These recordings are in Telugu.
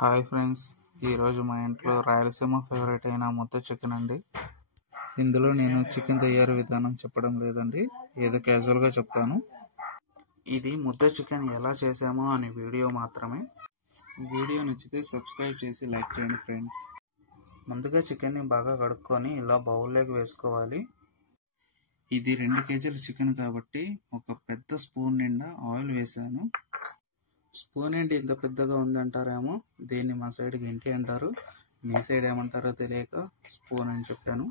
హాయ్ ఫ్రెండ్స్, ఈరోజు మా ఇంట్లో రాయలసీమ ఫేవరెట్ అయిన ముద్ద చికెన్ అండి. ఇందులో నేను చికెన్ తయారు విధానం చెప్పడం లేదండి, ఏదో క్యాజువల్గా చెప్తాను. ఇది ముద్ద చికెన్ ఎలా చేసామో అనే వీడియో మాత్రమే. వీడియో నచ్చితే సబ్స్క్రైబ్ చేసి లైక్ చేయండి ఫ్రెండ్స్. ముందుగా చికెన్ని బాగా కడుక్కొని ఇలా బౌల్లోకి వేసుకోవాలి. ఇది 2 కేజీల చికెన్ కాబట్టి ఒక పెద్ద స్పూన్ నిండా ఆయిల్ వేసాను. స్పూన్ ఏంటి ఇంత పెద్దగా ఉందంటారేమో, దీన్ని మా సైడ్ గంటి అంటారు, మీ సైడ్ ఏమంటారో తెలియక స్పూన్ అని చెప్పాను.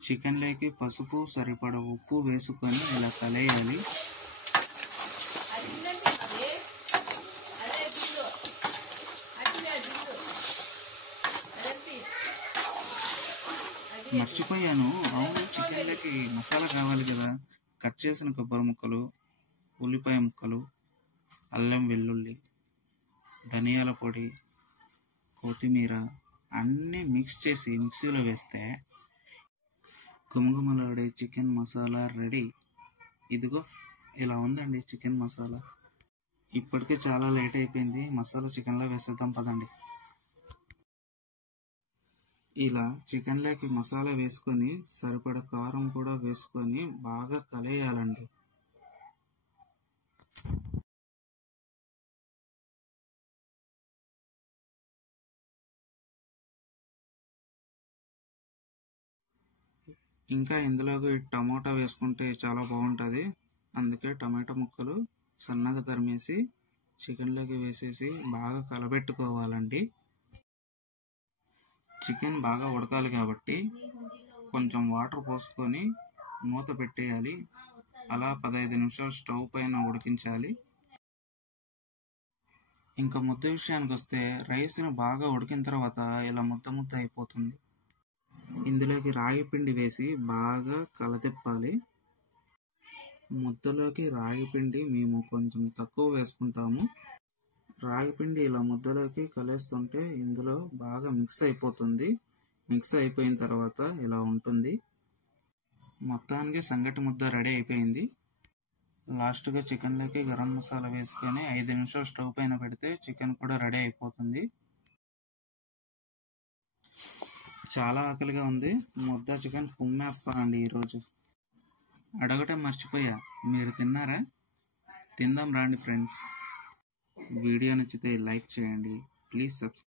చికెన్లోకి పసుపు, సరిపడ ఉప్పు వేసుకొని ఇలా కలయాలి. మర్చిపోయాను, అవును చికెన్లోకి మసాలా కావాలి కదా. కట్ చేసిన కొబ్బరి ముక్కలు, ఉల్లిపాయ ముక్కలు, అల్లం వెల్లుల్లి, ధనియాల పొడి, కొత్తిమీర అన్నీ మిక్స్ చేసి మిక్సీలో వేస్తే గుమగుమలాడే చికెన్ మసాలా రెడీ. ఇదిగో ఇలా ఉందండి చికెన్ మసాలా. ఇప్పటికే చాలా లేట్ అయిపోయింది, మసాలా చికెన్లో వేసేద్దాం పదండి. ఇలా చికెన్లోకి మసాలా వేసుకొని సరిపడ కారం కూడా వేసుకొని బాగా కలయాలండి. ఇంకా ఇందులోకి టమోటా వేసుకుంటే చాలా బాగుంటుంది, అందుకే టమాటా ముక్కలు సన్నగా తరిమేసి చికెన్లోకి వేసేసి బాగా కలబెట్టుకోవాలండి. చికెన్ బాగా ఉడకాలి కాబట్టి కొంచెం వాటర్ పోసుకొని మూత పెట్టేయాలి. అలా 15 నిమిషాలు స్టవ్ పైన ఉడికించాలి. ఇంకా ముద్ద విషయానికి వస్తే రైస్ని బాగా ఉడికిన తర్వాత ఇలా ముద్ద ముద్ద అయిపోతుంది. ఇందులోకి రాగి పిండి వేసి బాగా కలతిప్పాలి. ముద్దలోకి రాగి పిండి మేము కొంచెం తక్కువ వేసుకుంటాము. రాగి పిండి ఇలా ముద్దలోకి కలిస్తుంటే ఇందులో బాగా మిక్స్ అయిపోతుంది. మిక్స్ అయిపోయిన తర్వాత ఇలా ఉంటుంది. మొత్తానికి సంగటి ముద్ద రెడీ అయిపోయింది. లాస్ట్గా చికెన్లోకి గరం మసాలా వేసుకొని 5 నిమిషాలు స్టవ్ పైన పెడితే చికెన్ కూడా రెడీ అయిపోతుంది. చాలా ఆకలిగా ఉంది, ముద్ద చికెన్ కుమ్మేస్తానండి ఈరోజు. అడగటం మర్చిపోయా, మీరు తిన్నారా? తిందాం రండి ఫ్రెండ్స్. వీడియో నచ్చితే లైక్ చేయండి, ప్లీజ్ సబ్స్క్రైబ్.